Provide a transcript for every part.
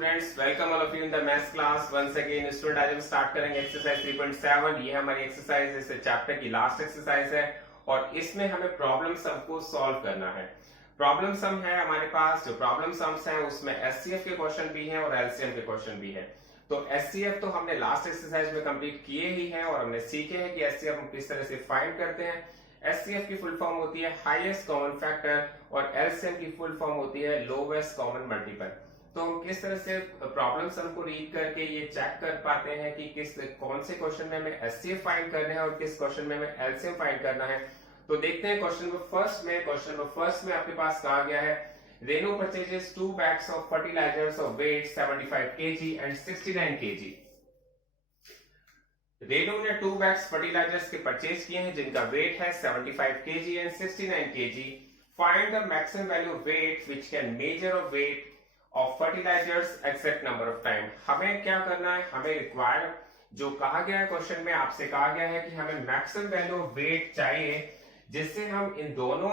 Students, welcome all of you in the maths class once again. Student आज हम start करेंगे exercise 3.7। ये हमारी एक्सरसाइज इस चैप्टर की लास्ट एक्सरसाइज है और इसमें हमें प्रॉब्लम सम को सॉल्व करना है। प्रॉब्लम सम है हमारे पास, जो प्रॉब्लम सम्स हैं उसमें एचसीएफ के क्वेश्चन भी हैं और एलसीएम के क्वेश्चन भी हैं। तो एचसीएफ तो हमने लास्ट एक्सरसाइज में कंप्लीट किए ही हैं और हमने सीखे हैं कि एचसीएफ हम किस तरह से फाइंड करते हैं। एचसीएफ की फुल फॉर्म होती है हाईएस्ट कॉमन फैक्टर और एलसीएम की फुल फॉर्म होती है लोवेस्ट कॉमन मल्टीपल। तो हम किस तरह से प्रॉब्लम सम को रीड करके ये चेक कर पाते हैं कि कौन से क्वेश्चन में हमें एचसीएफ फाइंड करना है और किस क्वेश्चन में हमें एलसीएम फाइंड करना है। तो देखते हैं क्वेश्चन नंबर फर्स्ट में आपके पास कहा गया है Renu purchases 2 bags of fertilizers of weight 75 kg and 69 kg। Renu ने 2 bags फर्टिलाइजर्स के परचेज किए हैं जिनका वेट है 75 kg and 69 kg। Find the maximum value of weight which can measure of weight of fertilisers exact number of time. हमें क्या करना है, हमें रिक्वायर जो कहा गया है क्वेश्चन में, आपसे कहा गया है कि हमें मैक्सिमम वैल्यू ऑफ वेट चाहिए जिससे हम इन दोनों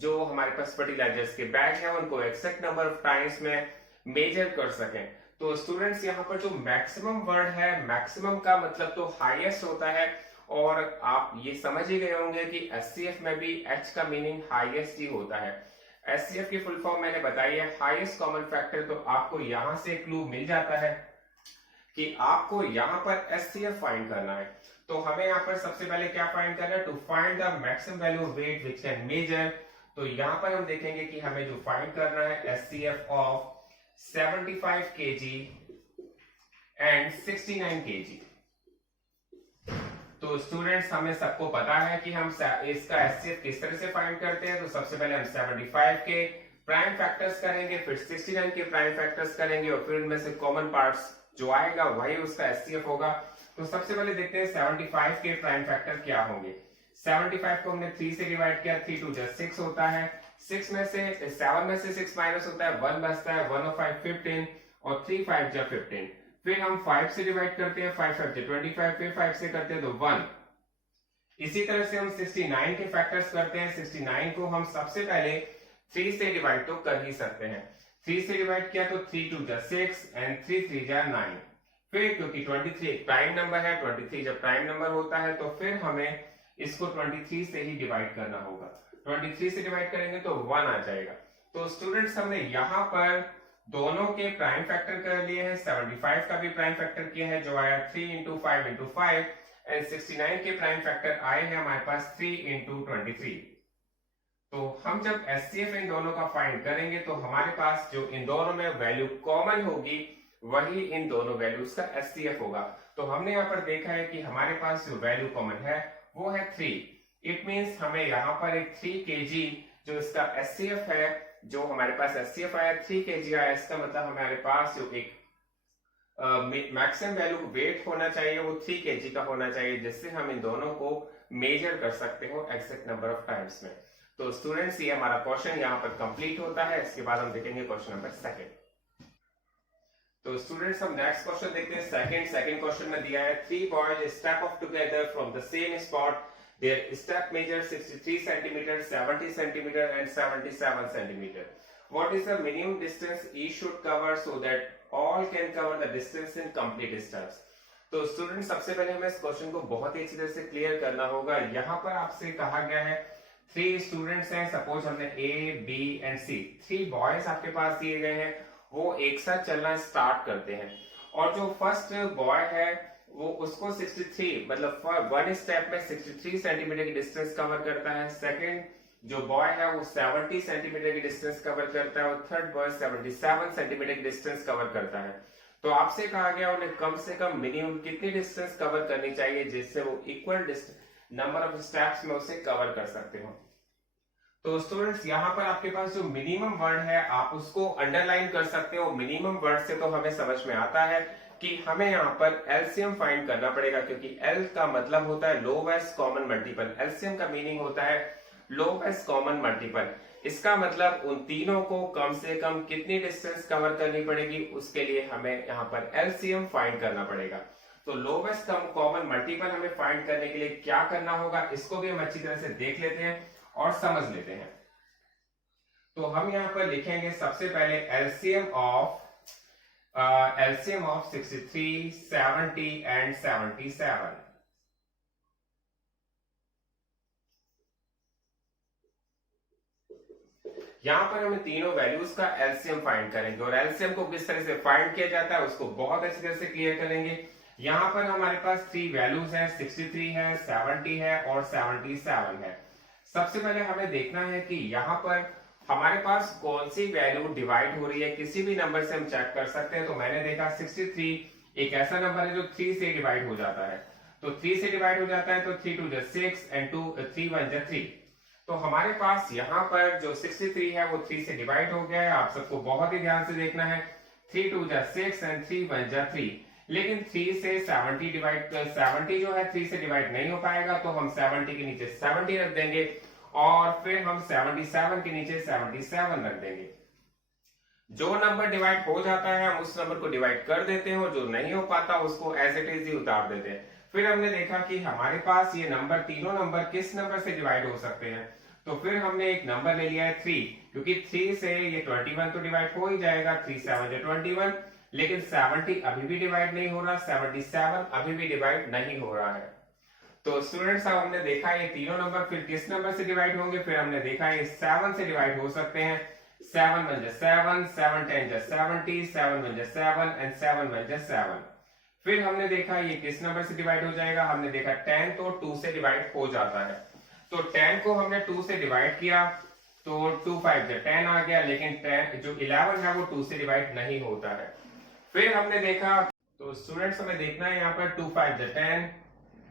जो हमारे पास फर्टिलाइजर्स के बैग है उनको एग्जैक्ट नंबर ऑफ टाइम्स में मेजर कर सकें। तो स्टूडेंट्स यहाँ पर जो मैक्सिमम वर्ड है, मैक्सिमम का मतलब तो हाईएस्ट होता है और आप ये समझ ही गए होंगे कि एचसीएफ में भी एच का मीनिंग हाईएस्ट ही होता है। एचसीएफ की फुल फॉर्म मैंने बताई है हाईएस्ट कॉमन फैक्टर। तो आपको यहां से क्लू मिल जाता है कि आपको यहां पर एचसीएफ फाइंड करना है। तो हमें यहाँ पर सबसे पहले क्या फाइंड करना है, to find the maximum value of weight which can measure. तो यहां पर हम देखेंगे कि हमें जो फाइंड करना है HCF of 75 kg and 69 kg। तो स्टूडेंट्स हमें सबको पता है कि हम इसका एचसीएफ किस तरह से फाइंड करते हैं। तो सबसे पहले हम 75 के प्राइम फैक्टर्स करेंगे, फिर 69 के प्राइम फैक्टर्स करेंगे और फिर उनमें से कॉमन पार्ट्स जो आएगा वही उसका एचसीएफ होगा। तो सबसे पहले देखते हैं 75 के प्राइम फैक्टर क्या होंगे। 75 को हमने 3 से डिवाइड किया, 3 2 जा 6 होता है। 7 में से 6 माइनस होता है, 1 बचता है, 1 और 5 15 और 3 5 जा 15। फिर हम 5 से डिवाइड करते हैं, 5 5 जा 25, फिर 5 से करते हैं तो 1। इसी तरह से हम 69 के फैक्टर्स करते हैं। 69 को हम सबसे पहले 3 से डिवाइड तो कर ही सकते हैं। 3 से डिवाइड किया तो 3 2 जा 6 एंड 3 3 जा 9। फिर क्योंकि 23 एक प्राइम नंबर है, 23 जब प्राइम नंबर होता है तो फिर हमें इसको 23 से ही डिवाइड करना होगा। 23 से डिवाइड करेंगे तो 1 आ जाएगा। तो स्टूडेंट्स हमने यहाँ पर दोनों के प्राइम फैक्टर कर लिए हैं। 75 का भी प्राइम फैक्टर किया है जो आया 3 इंटू 5 इंटू 5 एंड 69 के प्राइम फैक्टर आए हैं हमारे पास 3 इंटू 23। तो हम जब एचसीएफ इन दोनों का फाइंड करेंगे तो हमारे पास जो इन दोनों में वैल्यू कॉमन होगी वही इन दोनों वैल्यूज का एचसीएफ होगा। तो हमने यहाँ पर देखा है कि हमारे पास जो वैल्यू कॉमन है वो है 3। इट मींस हमें यहाँ पर एक 3 kg जो इसका एचसीएफ है, जो हमारे पास एचसीएफ आया 3 kg आया, इसका मतलब हमारे पास जो एक मैक्सिमम वैल्यू वेट होना चाहिए वो 3 kg का होना चाहिए जिससे हम इन दोनों को मेजर कर सकते हो एग्जैक्ट नंबर ऑफ टाइम्स में। तो स्टूडेंट्स ये हमारा क्वेश्चन यहाँ पर कंप्लीट होता है। इसके बाद हम देखेंगे क्वेश्चन नंबर 2। तो स्टूडेंट्स हम नेक्स्ट क्वेश्चन देखते हैं। सेकंड क्वेश्चन में दिया है 3 boys step off together from the same spot. Their step measure 63 cm, 70 cm and 77 cm. What is the minimum distance each should cover so that all can cover the distance in complete steps? तो student सबसे पहले हमें इस question को बहुत ही अच्छी तरह से क्लियर करना होगा। यहाँ पर आपसे कहा गया है 3 स्टूडेंट्स हैं, सपोज हमने A, B and C, 3 boys आपके पास दिए गए हैं, वो एक साथ चलना स्टार्ट करते हैं और जो फर्स्ट बॉय है वो उसको 63 मतलब 1 स्टेप में 63 सेंटीमीटर की डिस्टेंस कवर करता है। सेकंड जो बॉय है वो 70 सेंटीमीटर की डिस्टेंस कवर करता है और थर्ड बॉय 77 सेंटीमीटर की डिस्टेंस कवर करता है। तो आपसे कहा गया उन्हें कम से कम मिनिमम कितनी डिस्टेंस कवर करनी चाहिए जिससे वो इक्वल नंबर ऑफ स्टेप्स में उसे कवर कर सकते हो। तो स्टूडेंट्स यहाँ पर आपके पास जो मिनिमम वर्ड है आप उसको अंडरलाइन कर सकते हो। मिनिमम वर्ड से तो हमें समझ में आता है कि हमें यहाँ पर एलसीएम फाइंड करना पड़ेगा क्योंकि एल का मतलब होता है लोवेस्ट कॉमन मल्टीपल। एलसीएम का मीनिंग होता है लोवेस्ट कॉमन मल्टीपल। इसका मतलब उन तीनों को कम से कम कितनी डिस्टेंस कवर करनी पड़ेगी उसके लिए हमें यहाँ पर एलसीएम फाइंड करना पड़ेगा। तो लोवेस्ट कॉमन मल्टीपल हमें फाइंड करने के लिए क्या करना होगा इसको भी हम अच्छी तरह से देख लेते हैं और समझ लेते हैं। तो हम यहाँ पर लिखेंगे सबसे पहले LCM of LCM of 63, 70 and 77. यहां पर हम तीनों वैल्यूज का एलसीएम फाइंड करेंगे और एलसीएम को किस तरह से फाइंड किया जाता है उसको बहुत अच्छी तरह से क्लियर करेंगे। यहां पर हमारे पास 3 वैल्यूज हैं, 63 है, 70 है और 77 है। सबसे पहले हमें देखना है कि यहाँ पर हमारे पास कौन सी वैल्यू डिवाइड हो रही है। किसी भी नंबर से हम चेक कर सकते हैं। तो मैंने देखा 63 एक ऐसा नंबर है जो 3 से डिवाइड हो जाता है। तो 3 से डिवाइड हो जाता है तो 3 2 6 एंड 3 1 3। तो हमारे पास यहाँ पर जो 63 है वो 3 से डिवाइड हो गया है। आप सबको बहुत ही ध्यान से देखना है। 3 2 6 एंड 3 1 3। लेकिन 3 से 70 डिवाइड 70 जो है 3 से डिवाइड नहीं हो पाएगा, तो हम 70 के नीचे 70 रख देंगे और फिर हम 77 के नीचे 77 रख देंगे। जो नंबर डिवाइड हो जाता है हम उस नंबर को डिवाइड कर देते हैं और जो नहीं हो पाता उसको एज इट इज ही उतार देते हैं। फिर हमने देखा कि हमारे पास ये नंबर तीनों नंबर किस नंबर से डिवाइड हो सकते हैं। तो फिर हमने एक नंबर ले लिया है 3, क्योंकि 3 से ये 21 तो डिवाइड हो ही जाएगा। 3 7 21, लेकिन 70 अभी भी डिवाइड नहीं हो रहा, 77 अभी भी डिवाइड नहीं हो रहा है। तो स्टूडेंट्स अब हमने देखा ये तीनों नंबर फिर किस नंबर से डिवाइड होंगे। फिर हमने देखा ये 7 से डिवाइड हो सकते हैं। 7 1 7, 7 10 70, 7 1 7 एंड 7 1 7। फिर हमने देखा ये किस नंबर से डिवाइड हो जाएगा। हमने देखा 10 तो 2 से डिवाइड हो जाता है। तो 10 को हमने 2 से डिवाइड किया तो 2 5 10 आ गया, लेकिन 10 जो 11 है वो 2 से डिवाइड नहीं होता है। फिर हमने देखा, तो स्टूडेंट्स हमें देखना है यहाँ पर 2 5 10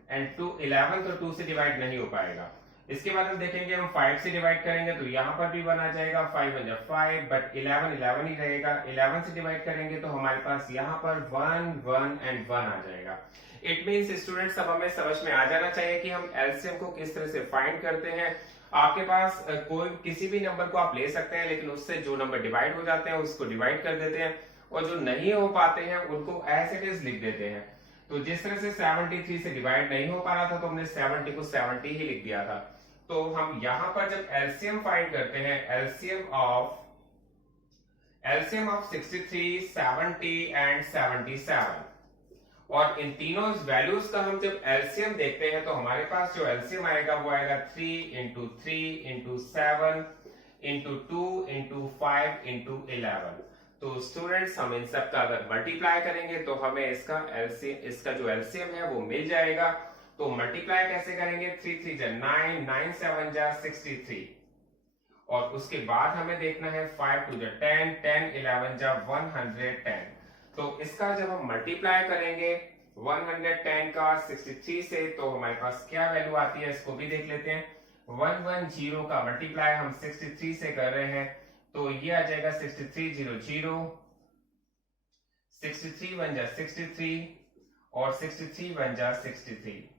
एंड 2 11 तो 2 से डिवाइड नहीं हो पाएगा। इसके बाद हम देखेंगे हम 5 से डिवाइड करेंगे तो यहाँ पर भी 1 आ जाएगा। 5 1 5, बट 11 11 ही रहेगा। 11 से डिवाइड करेंगे तो हमारे पास यहाँ पर 1 1 एंड 1 आ जाएगा। इट मीन्स स्टूडेंट्स अब हमें समझ में आ जाना चाहिए कि हम एलसीएम को किस तरह से फाइंड करते हैं। आपके पास कोई किसी भी नंबर को आप ले सकते हैं, लेकिन उससे जो नंबर डिवाइड हो जाते हैं उसको डिवाइड कर देते हैं और जो नहीं हो पाते हैं उनको एज इट इज लिख देते हैं। तो जिस तरह से 73 से डिवाइड नहीं हो पा रहा था तो हमने 70 को 70 ही लिख दिया था। तो हम यहां पर जब एलसीएम फाइंड करते हैं, एलसीएम ऑफ 63, 70 एंड 77, और इन तीनों वैल्यूज का हम जब एलसीएम देखते हैं तो हमारे पास जो एलसीएम आएगा वो आएगा 3 into 3 into 7 into 2 into 5 into 11। तो स्टूडेंट्स हम इन सब का अगर मल्टीप्लाई करेंगे तो हमें इसका जो एलसीएम है वो मिल जाएगा। तो मल्टीप्लाई कैसे करेंगे, 3 3 जा 9, 9 7 जा 63, और उसके बाद हमें देखना है 5 2 जा 10, 10 11 जा 110। तो इसका जब हम मल्टीप्लाई करेंगे 110 का 63 से तो हमारे पास क्या वैल्यू आती है इसको भी देख लेते हैं। 110 का मल्टीप्लाई हम 63 से कर रहे हैं तो ये आ जाएगा 63 0 0, 63 1 जा 63 और 63 1 जा 63।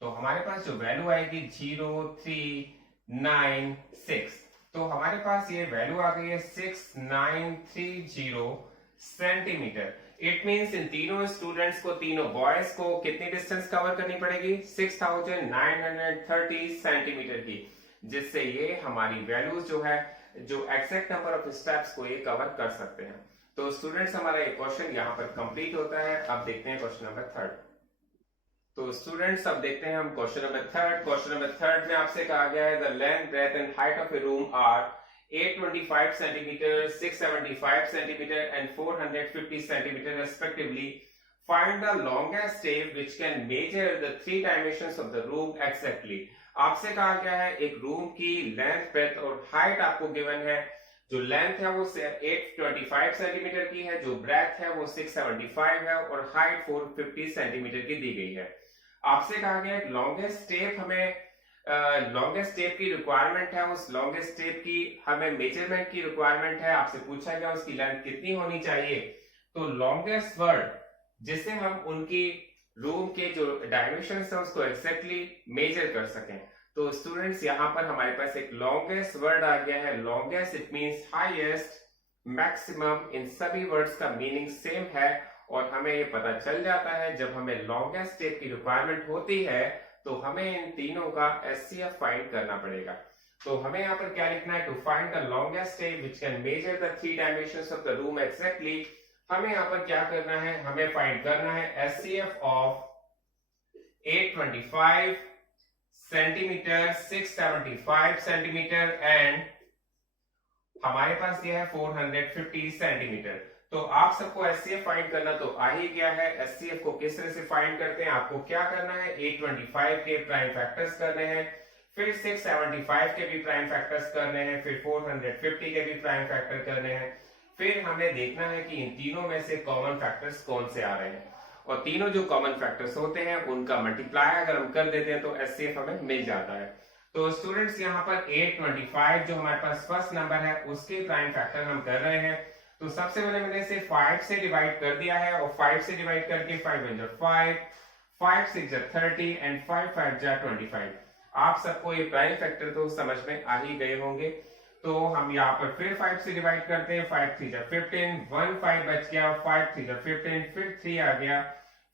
तो हमारे पास जो वैल्यू आएगी 0396, तो हमारे पास ये वैल्यू आ गई है 6930 सेंटीमीटर। इट मींस इन तीनों स्टूडेंट्स को, तीनों बॉयज को कितनी डिस्टेंस कवर करनी पड़ेगी, 6930 सेंटीमीटर की, जिससे ये हमारी वैल्यूज जो है, जो एग्जैक्ट नंबर ऑफ स्टेप्स को ये कवर कर सकते हैं। तो स्टूडेंट्स हमारा ये क्वेश्चन यहाँ पर कंप्लीट होता है। अब देखते हैं क्वेश्चन नंबर 3। तो स्टूडेंट्स अब देखते हैं हम क्वेश्चन नंबर 3। क्वेश्चन नंबर 3 में आपसे कहा गया है the length breadth and height of a room are 825 centimetre, 675 centimetre and 450 centimetre respectively. Find the longest step which can measure the 3 dimensions of the room exactly. आपसे कहा गया है एक रूम की लेंथ, ब्रेथ और हाइट आपको given है। जो लेंथ है वो 825 सेंटीमीटर की है, जो ब्रेथ है वो 675 है और हाइट 450 सेंटीमीटर की दी गई है। आपसे कहा गया लॉन्गेस्ट स्टेप, हमें लॉन्गेस्ट स्टेप की रिक्वायरमेंट है, उस लॉन्गेस्ट स्टेप की हमें मेजरमेंट की रिक्वायरमेंट है। आपसे पूछा गया उसकी लेंथ कितनी होनी चाहिए। तो लॉन्गेस्ट वर्ड जिससे हम उनकी रूम के जो डायमेंशंस है उसको एक्जैक्टली मेजर कर सकें। तो स्टूडेंट्स यहाँ पर हमारे पास एक लॉन्गेस्ट वर्ड आ गया है। Longest it means highest, maximum, इन सभी वर्ड्स का मीनिंग सेम है और हमें ये पता चल जाता है जब हमें लॉन्गेस्ट स्टेप की रिक्वायरमेंट होती है तो हमें इन तीनों का एचसीएफ फाइंड करना पड़ेगा। तो हमें यहाँ पर क्या लिखना है, to find the longest tape which can measure the 3 dimensions of the room exactly. हमें यहाँ पर क्या करना है, हमें फाइंड करना है HCF of 825 centimetre, 675 centimetre and हमारे पास यह है 450 सेंटीमीटर। तो आप सबको एचसीएफ फाइंड करना तो आ ही गया है। एचसीएफ को किस तरह से फाइंड करते हैं, आपको क्या करना है, 825 के प्राइम फैक्टर्स करने हैं, फिर 675 के भी प्राइम फैक्टर्स करने हैं, फिर 450 के भी प्राइम फैक्टर करने हैं। फिर हमें देखना है कि इन तीनों में से कॉमन फैक्टर्स कौन से आ रहे हैं, और तीनों जो कॉमन फैक्टर्स होते हैं उनका मल्टीप्लाई अगर हम कर देते हैं तो एचसीएफ हमें मिल जाता है। तो स्टूडेंट्स यहाँ पर 825 जो हमारे पास फर्स्ट नंबर है उसके प्राइम फैक्टर हम कर रहे हैं। तो सबसे पहले मैंने इसे 5 से डिवाइड कर दिया है, और 5 से डिवाइड करके 5 1 जा 5, 5 6 जा 30 एंड 5 5 जा 25। आप सबको ये प्राइम फैक्टर तो समझ में आ ही गए होंगे। तो हम यहाँ पर फिर 5 से डिवाइड करते हैं, 5 3 जा 15, 1 5 बच गया, 5 3 जा 15, फिर 3 आ गया,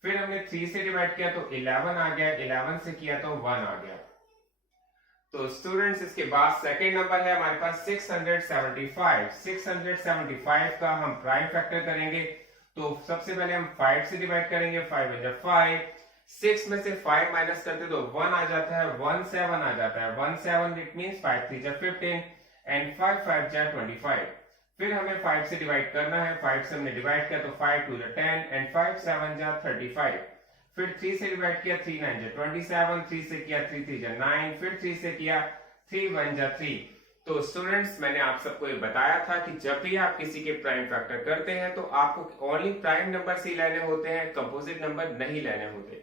फिर हमने 3 से डिवाइड किया तो 11 आ गया, 11 से किया तो 1 आ गया। तो स्टूडेंट्स इसके बाद सेकेंड नंबर है हमारे पास 675। 675 का हम प्राइम फैक्टर करेंगे। तो सबसे पहले हम 5 से डिवाइड करेंगे, 5 1 5, 6 में से 5 माइनस करते तो 1 आ जाता है, 1 7 आ जाता है, 1 7 इट मींस 5 3 जा 15 एंड 5 5 जा 25। फिर हमें 5 से डिवाइड करना है, 5 से हमने डिवाइड किया तो 5 2 जा 10 एंड 5 7 जा 35। फिर 3 से डिवाइड किया, 3 9 जा 27, 3 से किया 3 3 जा 9, फिर 3 से किया 3 1 जा 3। तो स्टूडेंट्स मैंने आप सबको ये बताया था कि जब भी आप किसी के प्राइम फैक्टर करते हैं तो आपको ओनली प्राइम नंबर ही लेने होते हैं, कंपोजिट नंबर नहीं लेने होते।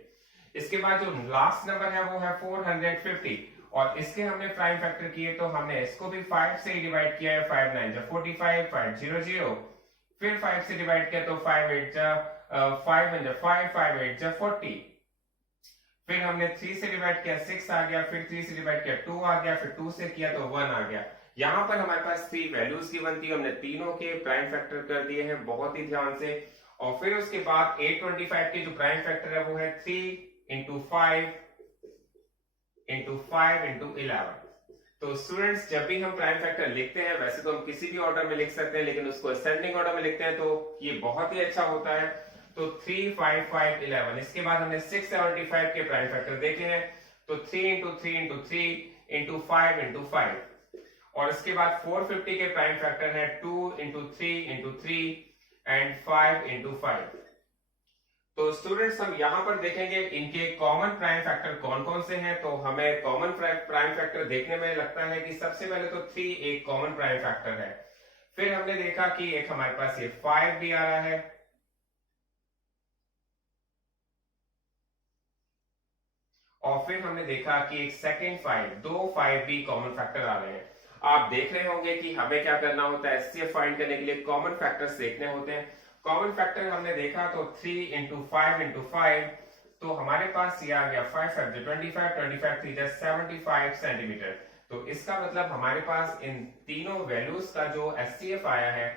इसके बाद जो लास्ट नंबर है वो है 450, और इसके हमने प्राइम फैक्टर किए तो हमने इसको भी 5 से ही डिवाइड किया है, 5 9 जा 45, 5 0 0, फिर 5 से डिवाइड किया तो 5 8 जा 5 1 जा 5, 5 8 जा 40। फिर हमने 3 से डिवाइड किया, 6 आ गया, फिर 3 से डिवाइड किया 2 आ गया, फिर 2 से किया तो 1 आ गया। यहाँ पर हमारे पास 3 वैल्यूज गिवन थी, हमने तीनों के प्राइम फैक्टर कर दिए हैं बहुत ही ध्यान से। और फिर उसके बाद 825 के जो प्राइम फैक्टर है वो है 3 into 5 into 5 into 11। तो स्टूडेंट्स जब भी हम प्राइम फैक्टर लिखते हैं, वैसे तो हम किसी भी ऑर्डर में लिख सकते हैं, लेकिन उसको असेंडिंग ऑर्डर में लिखते हैं तो ये बहुत ही अच्छा होता है। तो 3 5 5 11। इसके बाद हमने 675 के प्राइम फैक्टर देखे हैं, तो 3 into 3 into 3 into 5 into 5। और इसके बाद 450 के प्राइम फैक्टर है 2 into 3 into 3 एंड 5 into 5। तो स्टूडेंट्स हम यहाँ पर देखेंगे इनके कॉमन प्राइम फैक्टर कौन कौन से हैं। तो हमें कॉमन प्राइम फैक्टर देखने में लगता है कि सबसे पहले तो 3 एक कॉमन प्राइम फैक्टर है। फिर हमने देखा कि एक हमारे पास ये 5 भी आ रहा है, और फिर हमने देखा कि एक सेकेंड 5, दो 5 भी कॉमन फैक्टर आ रहे हैं। आप देख रहे होंगे कि हमें क्या करना होता है, एचसीएफ फाइंड करने के लिए कॉमन फैक्टर्स देखने होते हैं। कॉमन फैक्टर हमने देखा तो 3 into 5 into 5, तो हमारे पास ये आ गया 5 5 जा 25, 25 3 जा 75 सेंटीमीटर। तो इसका मतलब हमारे पास इन तीनों वैल्यूज का जो एचसीएफ आया है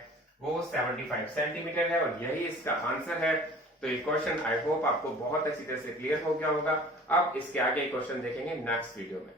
वो 75 सेंटीमीटर है, और यही इसका आंसर है। तो ये क्वेश्चन आई होप आपको बहुत अच्छी तरह से क्लियर हो गया होगा। अब इसके आगे क्वेश्चन देखेंगे नेक्स्ट वीडियो में।